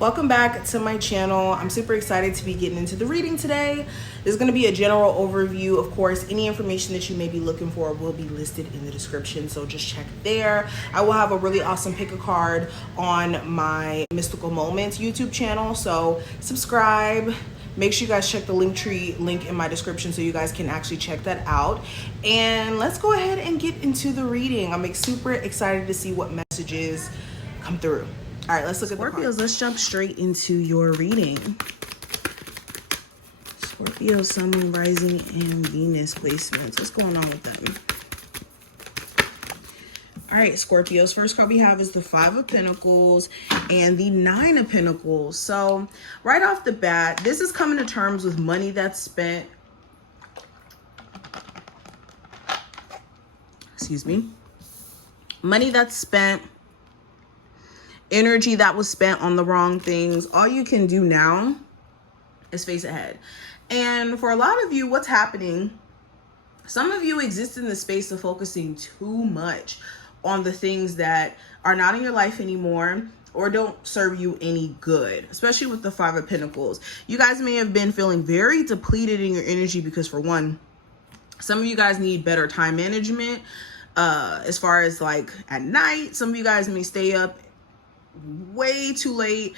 Welcome back to my channel. I'm super excited to be getting into the reading today. There's going to be a general overview. Of course, any information that you may be looking for will be listed in the description, so just check there. I will have a really awesome pick a card on my Mystical Moments YouTube channel, so subscribe. Make sure you guys check the Linktree link in my description so you guys can actually check that out. And let's go ahead and get into the reading. I'm super excited to see what messages come through. All right, let's look at the Scorpios. Let's jump straight into your reading. Scorpio, Sun, Moon, Rising, and Venus placements. What's going on with them? All right, Scorpios. First card we have is the Five of Pentacles and the Nine of Pentacles. So right off the bat, this is coming to terms with money that's spent. Excuse me. Money that's spent. Energy that was spent on the wrong things. All you can do now is face ahead. And for a lot of you, what's happening, some of you exist in the space of focusing too much on the things that are not in your life anymore or don't serve you any good, especially with the Five of Pentacles. You guys may have been feeling very depleted in your energy because, for one, some of you guys need better time management as far as like at night. Some of you guys may stay up way too late,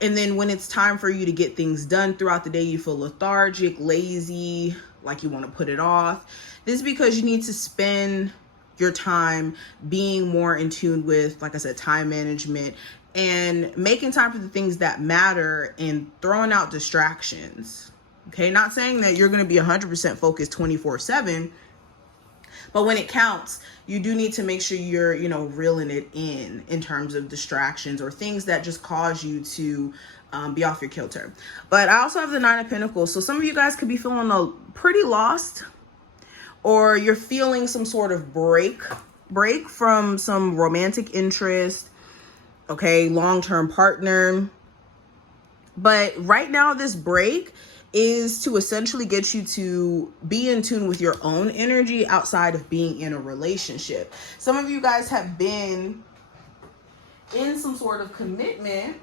and then when it's time for you to get things done throughout the day, you feel lethargic, lazy, like you want to put it off. This is because you need to spend your time being more in tune with, like I said, time management and making time for the things that matter and throwing out distractions. Okay, not saying that you're going to be 100% focused 24/7, but when it counts, you do need to make sure you're, reeling it in terms of distractions or things that just cause you to be off your kilter. But I also have the Nine of Pentacles. So some of you guys could be feeling pretty lost, or you're feeling some sort of break from some romantic interest, okay, long-term partner. But right now, this break is to essentially get you to be in tune with your own energy outside of being in a relationship. Some of you guys have been in some sort of commitment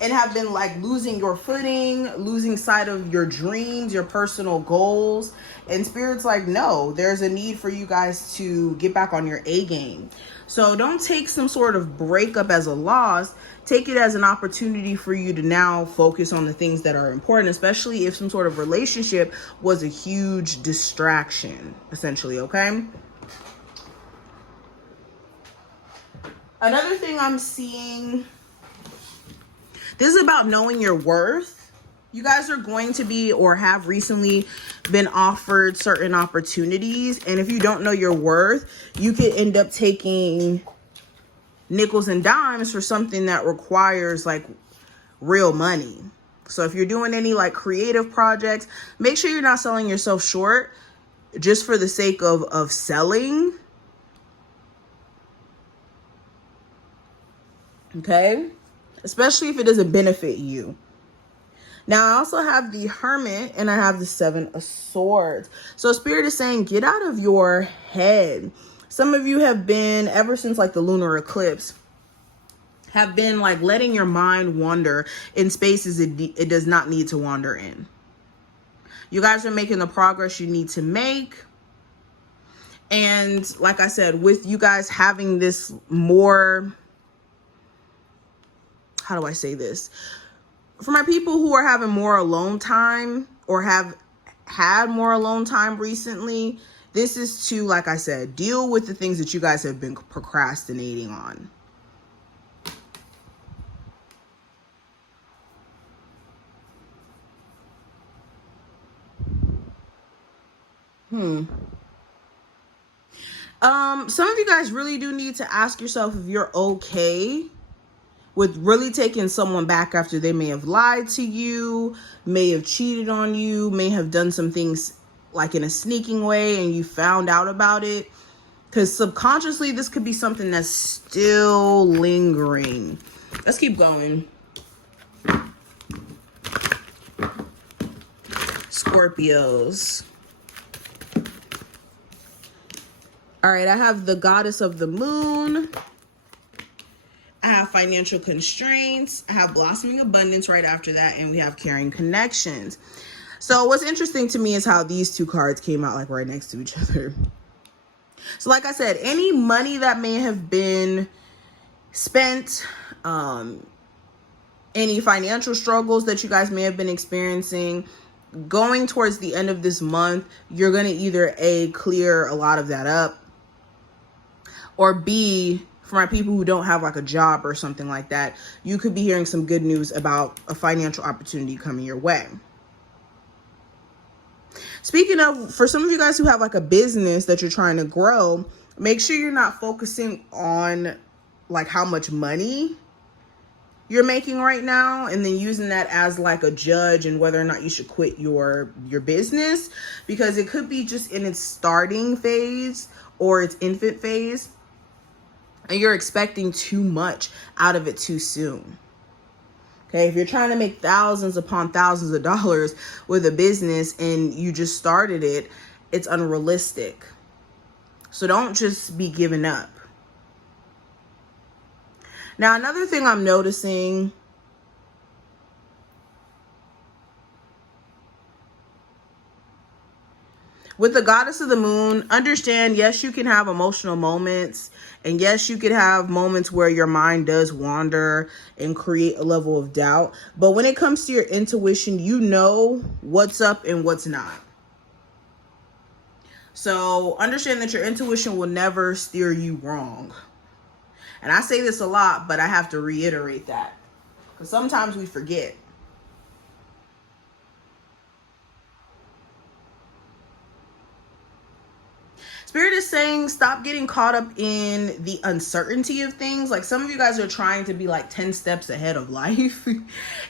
and have been like losing your footing, losing sight of your dreams, your personal goals. And Spirit's like, no, there's a need for you guys to get back on your A game. So don't take some sort of breakup as a loss. Take it as an opportunity for you to now focus on the things that are important, especially if some sort of relationship was a huge distraction, essentially, okay? Another thing I'm seeing, this is about knowing your worth. You guys are going to be or have recently been offered certain opportunities. And if you don't know your worth, you could end up taking nickels and dimes for something that requires like real money. So if you're doing any like creative projects, make sure you're not selling yourself short just for the sake of selling. Okay? Especially if it doesn't benefit you. Now, I also have the Hermit and I have the Seven of Swords. So Spirit is saying, get out of your head. Some of you have been, ever since like the lunar eclipse, have been like letting your mind wander in spaces it does not need to wander in. You guys are making the progress you need to make. And like I said, with you guys having this more, how do I say this? For my people who are having more alone time or have had more alone time recently, this is to, like I said, deal with the things that you guys have been procrastinating on. Some of you guys really do need to ask yourself if you're okay with really taking someone back after they may have lied to you, may have cheated on you, may have done some things like in a sneaking way and you found out about it. Because subconsciously, this could be something that's still lingering. Let's keep going. Scorpios. All right, I have the Goddess of the Moon. I have have financial constraints. I have blossoming abundance right after that. And we have caring connections. So what's interesting to me is how these two cards came out like right next to each other. So like I said, any money that may have been spent, any financial struggles that you guys may have been experiencing, going towards the end of this month, you're going to either A, clear a lot of that up, or B, for my people who don't have like a job or something like that, you could be hearing some good news about a financial opportunity coming your way. Speaking of, for some of you guys who have like a business that you're trying to grow, make sure you're not focusing on like how much money you're making right now and then using that as like a judge and whether or not you should quit your business, because it could be just in its starting phase or its infant phase and you're expecting too much out of it too soon. Okay, if you're trying to make thousands upon thousands of dollars with a business and you just started it, it's unrealistic. So don't just be giving up. Now, another thing I'm noticing, with the goddess of the moon, understand, yes, you can have emotional moments. And yes, you could have moments where your mind does wander and create a level of doubt. But when it comes to your intuition, you know what's up and what's not. So understand that your intuition will never steer you wrong. And I say this a lot, but I have to reiterate that because sometimes we forget. Spirit is saying stop getting caught up in the uncertainty of things. Like some of you guys are trying to be like 10 steps ahead of life.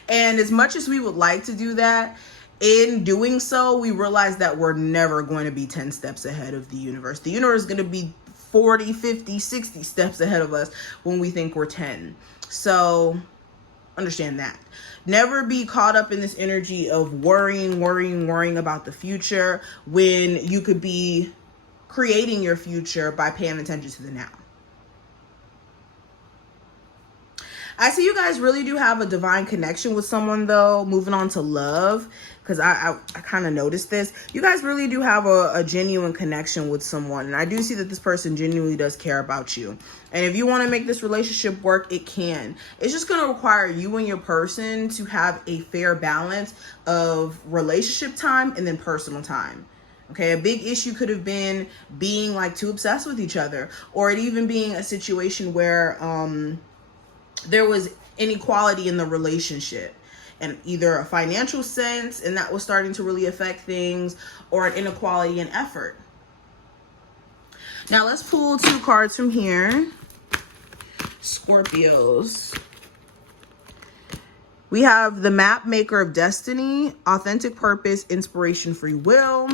And as much as we would like to do that, in doing so, we realize that we're never going to be 10 steps ahead of the universe. The universe is going to be 40, 50, 60 steps ahead of us when we think we're 10. So understand that. Never be caught up in this energy of worrying about the future when you could be creating your future by paying attention to the now. I see you guys really do have a divine connection with someone though. Moving on to love, because I kind of noticed this. You guys really do have a genuine connection with someone. And I do see that this person genuinely does care about you. And if you want to make this relationship work, it can. It's just going to require you and your person to have a fair balance of relationship time and then personal time. Okay, a big issue could have been being like too obsessed with each other, or it even being a situation where there was inequality in the relationship, and either a financial sense, and that was starting to really affect things, or an inequality in effort. Now let's pull 2 cards from here. Scorpios. We have the Map Maker of Destiny, Authentic Purpose, Inspiration, Free Will.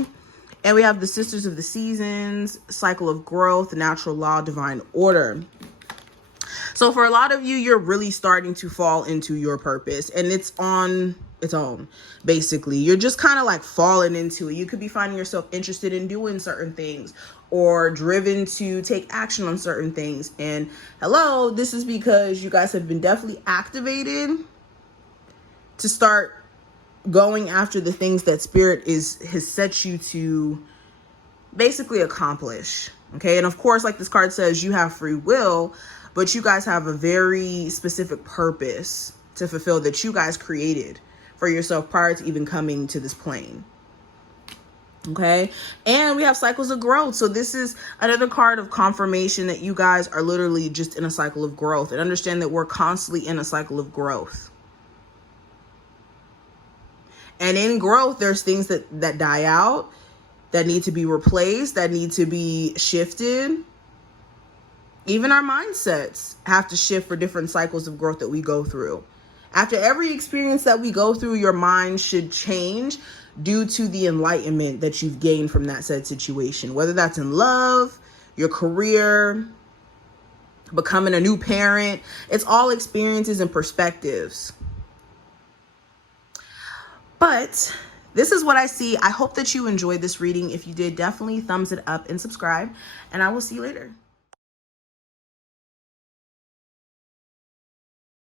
And we have the Sisters of the Seasons, Cycle of Growth, Natural Law, Divine Order. So for a lot of you, you're really starting to fall into your purpose, and it's on its own, basically. You're just kind of like falling into it. You could be finding yourself interested in doing certain things or driven to take action on certain things. And hello, this is because you guys have been definitely activated to start going after the things that Spirit has set you to basically accomplish. Okay, and of course, like this card says, you have free will, but you guys have a very specific purpose to fulfill that you guys created for yourself prior to even coming to this plane. Okay, and we have cycles of growth. So this is another card of confirmation that you guys are literally just in a cycle of growth, and understand that we're constantly in a cycle of growth. And in growth, there's things that die out, that need to be replaced, that need to be shifted. Even our mindsets have to shift for different cycles of growth that we go through. After every experience that we go through, your mind should change due to the enlightenment that you've gained from that said situation. Whether that's in love, your career, becoming a new parent, it's all experiences and perspectives. But this is what I see. I hope that you enjoyed this reading. If you did, definitely thumbs it up and subscribe. And I will see you later.